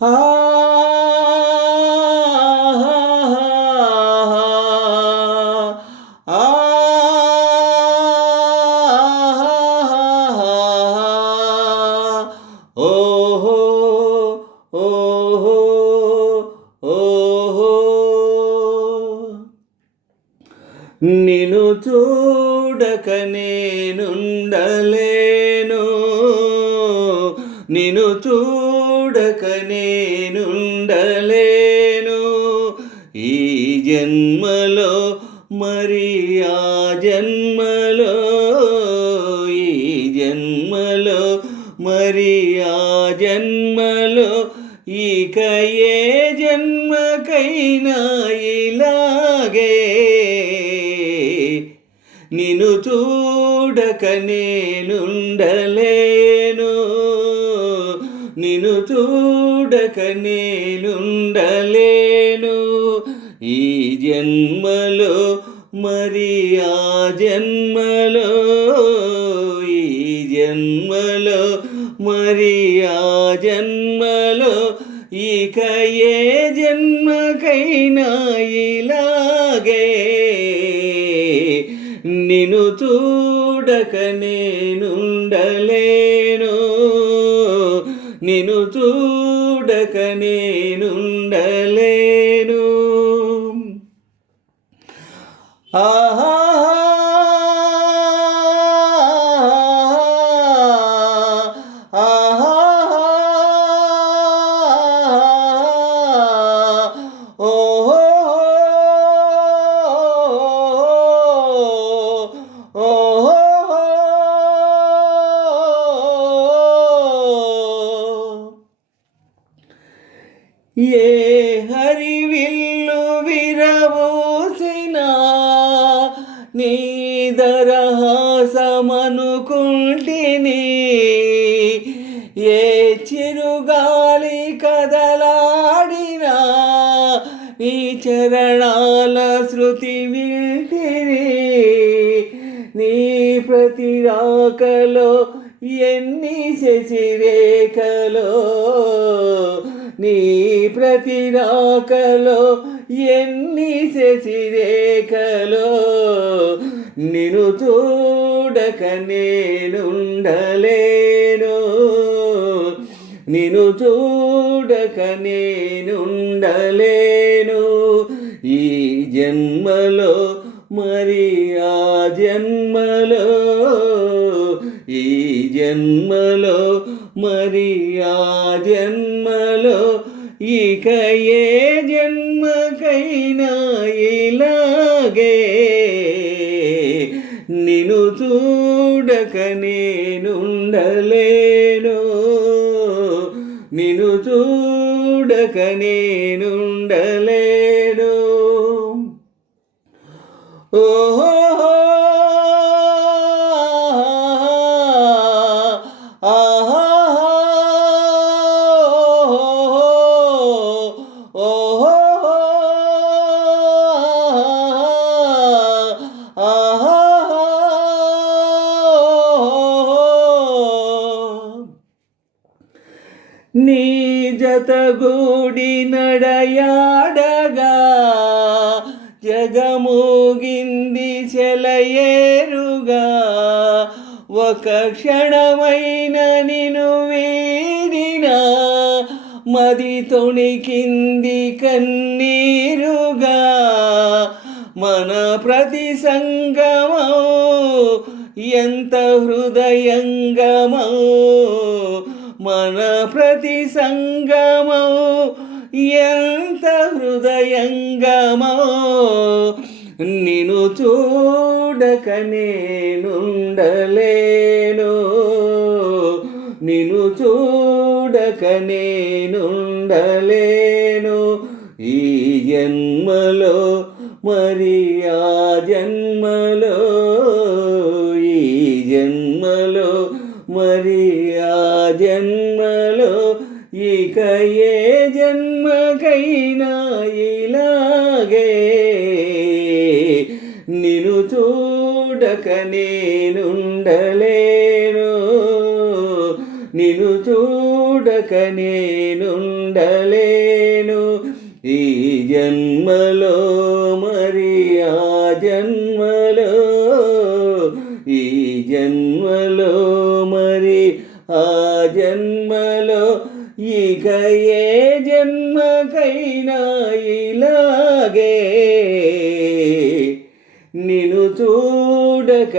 ఆ ఓహో ఓహో ఓహో నిన్ను చూడక నేనుండలేను, నిన్ను చూడక నేనుండలేను. ఈ జన్మలో మరి ఆ జన్మలో, ఈ జన్మలో మరి ఆ జన్మలో, ఇక ఏ జన్మకైనా ఇలాగే నిన్ను చూడక నేనుండలేను, నిన్ను చూడక నేనుండలేను. ఈ జన్మలో మరి ఆ జన్మలో, ఈ జన్మలో మరి ఆ జన్మలో, ఇక ఏ జన్మకైనా ఇలాగే నిన్ను చూడక నేనుండలేను, నిన్ను చూడక నేనుండలేను. ఆహా ఏ హరివిల్లు విరబూసినా నీదరహాసమనుకుంటిని, ఏ చిరుగాలి కదలాడినా నీ చరణాల శృతి వింటిని. నీ ప్రతి రాకలో ఎన్ని శశిరేఖలో, నీ ప్రతి రాకలో ఎన్ని శశిరేఖలో, నిన్ను చూడక నేనుండలేను, నిన్ను చూడక నేనుండలేను. ఈ జన్మలో మరి ఆ జన్మలో, ఈ జన్మలో మరి ఆ జన్మలో, ఇక ఏ జన్మకైనా ఇలాగే నిన్ను చూడక నేనుండలేను, నిన్ను చూడక నేనుండలేను. ఓహో నీ జతగూడి నడయాడగా జగమూగింది సెలయేరుగా, ఒక క్షణమైన నిన్ను వీడినా మది తొణికింది కన్నీరుగా. మన ప్రతి సంగమం ఎంత హృదయంగమో, మన ప్రతి సంగమం ఎంత హృదయంగమో, నిన్ను చూడక నేనుండలేను, నిన్ను చూడక నేనుండలేను. ఈ జన్మలో మరి ఆ జన్మలో, ఈ జన్మలో మరి ఆ జన్మలో, ఇక ఏ జన్మకైనా ఇలాగే నిన్ను చూడక నేనుండలేను, నిన్ను చూడక నేనుండలేను ఈ జన్మలో మరి ఆ జన్మలో ఈ జన్మలో మరి ఆ జన్మలో ఇక ఏ జన్మకైనా ఇలాగే నిన్ను చూడక